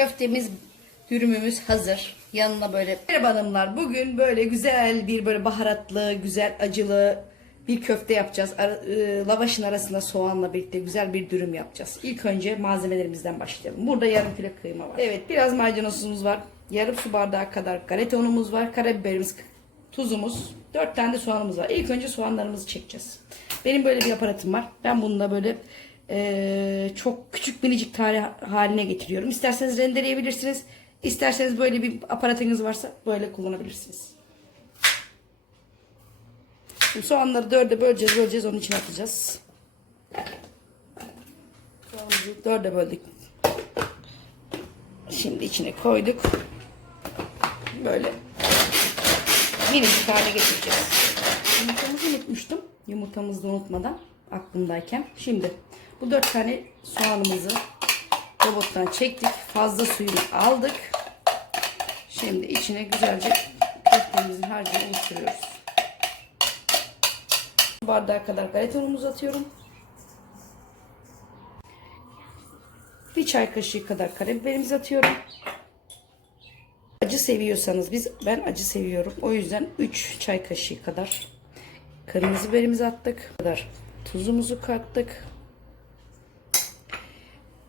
Köftemiz, dürümümüz hazır. Yanına böyle merhaba hanımlar. Bugün böyle güzel bir böyle baharatlı, güzel acılı bir köfte yapacağız. Ara- e, lavaşın arasında soğanla birlikte güzel bir dürüm yapacağız. İlk önce malzemelerimizden başlayalım. Burada yarım kilo kıyma var. Evet biraz maydanozumuz var. Yarım su bardağı kadar galeta unumuz var. Karabiberimiz, tuzumuz. Dört tane de soğanımız var. İlk önce soğanlarımızı çekeceğiz. Benim böyle bir aparatım var. Ben bununla böyle e, çok küçük minicik tane haline getiriyorum. İsterseniz rendeleyebilirsiniz. İsterseniz böyle bir aparatınız varsa böyle kullanabilirsiniz. Şimdi soğanları dörde böleceğiz, böleceğiz, onun içine atacağız. Soğanımızı dörde böldük. Şimdi içine koyduk. Böyle minicik hale getireceğiz. Yumurtamızı unutmuştum. Yumurtamızı da unutmadan aklımdayken. Şimdi bu dört tane soğanımızı robottan çektik. Fazla suyunu aldık. Şimdi içine güzelce köftemizin harcını oluşturuyoruz. Bir bardağa kadar galeta unumuzu atıyorum. Bir çay kaşığı kadar karabiberimizi atıyorum. Acı seviyorsanız biz ben acı seviyorum. O yüzden 3 çay kaşığı kadar kırmızı biberimizi attık. Bu kadar tuzumuzu kattık.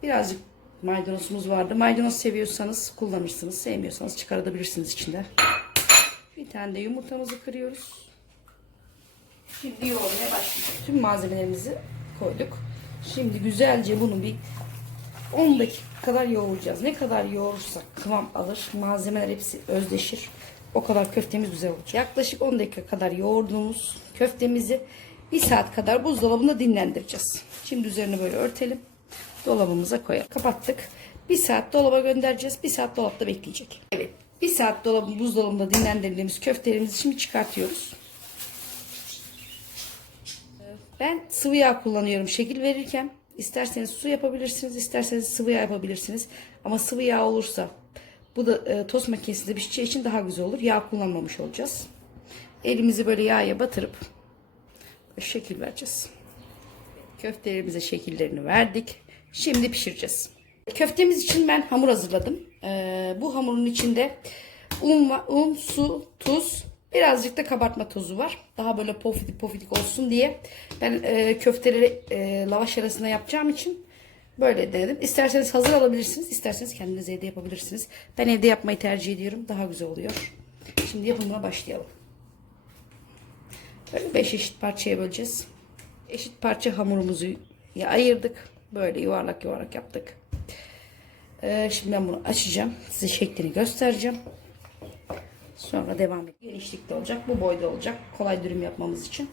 Birazcık maydanozumuz vardı. Maydanoz seviyorsanız kullanırsınız. Sevmiyorsanız çıkarabilirsiniz içinden. Bir tane de yumurtamızı kırıyoruz. Şimdi yoğurmaya başlayacağız. Tüm malzemelerimizi koyduk. Şimdi güzelce bunu bir 10 dakika kadar yoğuracağız. Ne kadar yoğurursak kıvam alır. Malzemeler hepsi özdeşir. O kadar köftemiz güzel olacak. Yaklaşık 10 dakika kadar yoğurduğumuz köftemizi bir saat kadar buzdolabında dinlendireceğiz. Şimdi üzerine böyle örtelim. Dolabımıza koyalım. Kapattık. Bir saat dolaba göndereceğiz. Bir saat dolapta bekleyecek. Evet. Bir saat dolabın buzdolabında dinlendirdiğimiz köftelerimizi şimdi çıkartıyoruz. Ben sıvı yağ kullanıyorum şekil verirken. İsterseniz su yapabilirsiniz, isterseniz sıvı yağ yapabilirsiniz. Ama sıvı yağ olursa bu da e, tost makinesinde pişeceği için daha güzel olur. Yağ kullanmamış olacağız. Elimizi böyle yağa batırıp şekil vereceğiz. Köftelerimize şekillerini verdik. Şimdi pişireceğiz. Köftemiz için ben hamur hazırladım. Ee, bu hamurun içinde un, un, su, tuz, birazcık da kabartma tozu var. Daha böyle pofidik pofidik olsun diye. Ben e, köfteleri e, lavaş arasında yapacağım için böyle denedim. İsterseniz hazır alabilirsiniz, isterseniz kendiniz evde yapabilirsiniz. Ben evde yapmayı tercih ediyorum. Daha güzel oluyor. Şimdi yapımına başlayalım. Böyle 5 eşit parçaya böleceğiz. Eşit parça hamurumuzu ayırdık. Böyle yuvarlak yuvarlak yaptık. Ee, şimdi ben bunu açacağım. Size şeklini göstereceğim. Sonra devam et. Genişlikte olacak. Bu boyda olacak. Kolay dürüm yapmamız için.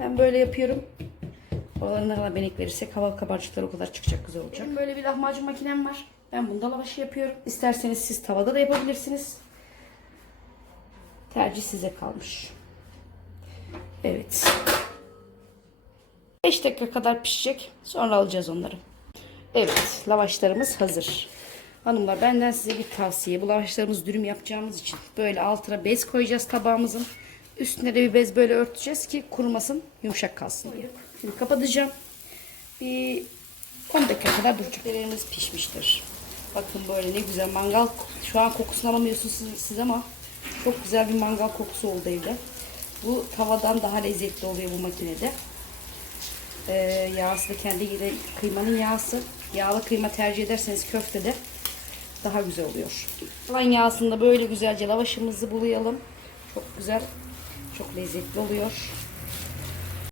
Ben böyle yapıyorum. Oraları ne kadar benek verirsek hava kabarcıkları o kadar çıkacak güzel olacak. Benim böyle bir lahmacun makinem var. Ben bunda lavaşı yapıyorum. İsterseniz siz tavada da yapabilirsiniz. Tercih size kalmış. Evet. 5 dakika kadar pişecek. Sonra alacağız onları. Evet, lavaşlarımız hazır. Hanımlar benden size bir tavsiye. Bu lavaşlarımız dürüm yapacağımız için böyle altına bez koyacağız tabağımızın. Üstüne de bir bez böyle örteceğiz ki kurumasın, yumuşak kalsın diye. Şimdi kapatacağım. Bir 10 dakika kadar duracak. Köftelerimiz pişmiştir. Bakın böyle ne güzel mangal. Şu an kokusunu alamıyorsunuz siz, siz ama çok güzel bir mangal kokusu oldu evde. Bu tavadan daha lezzetli oluyor bu makinede. Ee, yağısı da kendi yine kıymanın yağısı. Yağlı kıyma tercih ederseniz köftede daha güzel oluyor. Kalan yağsında böyle güzelce lavaşımızı bulayalım. Çok güzel, çok lezzetli oluyor.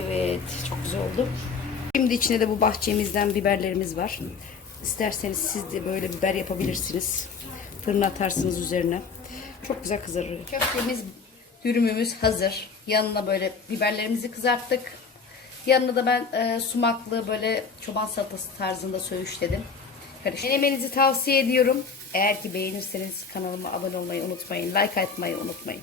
Evet, çok güzel oldu. Şimdi içine de bu bahçemizden biberlerimiz var. İsterseniz siz de böyle biber yapabilirsiniz. Fırına atarsınız üzerine. Çok güzel kızarıyor. Köftemiz, dürümümüz hazır. Yanına böyle biberlerimizi kızarttık. Yanına da ben e, sumaklı böyle çoban salatası tarzında söğüşledim. Karışık. Denemenizi tavsiye ediyorum. Eğer ki beğenirseniz kanalıma abone olmayı unutmayın. Like atmayı unutmayın.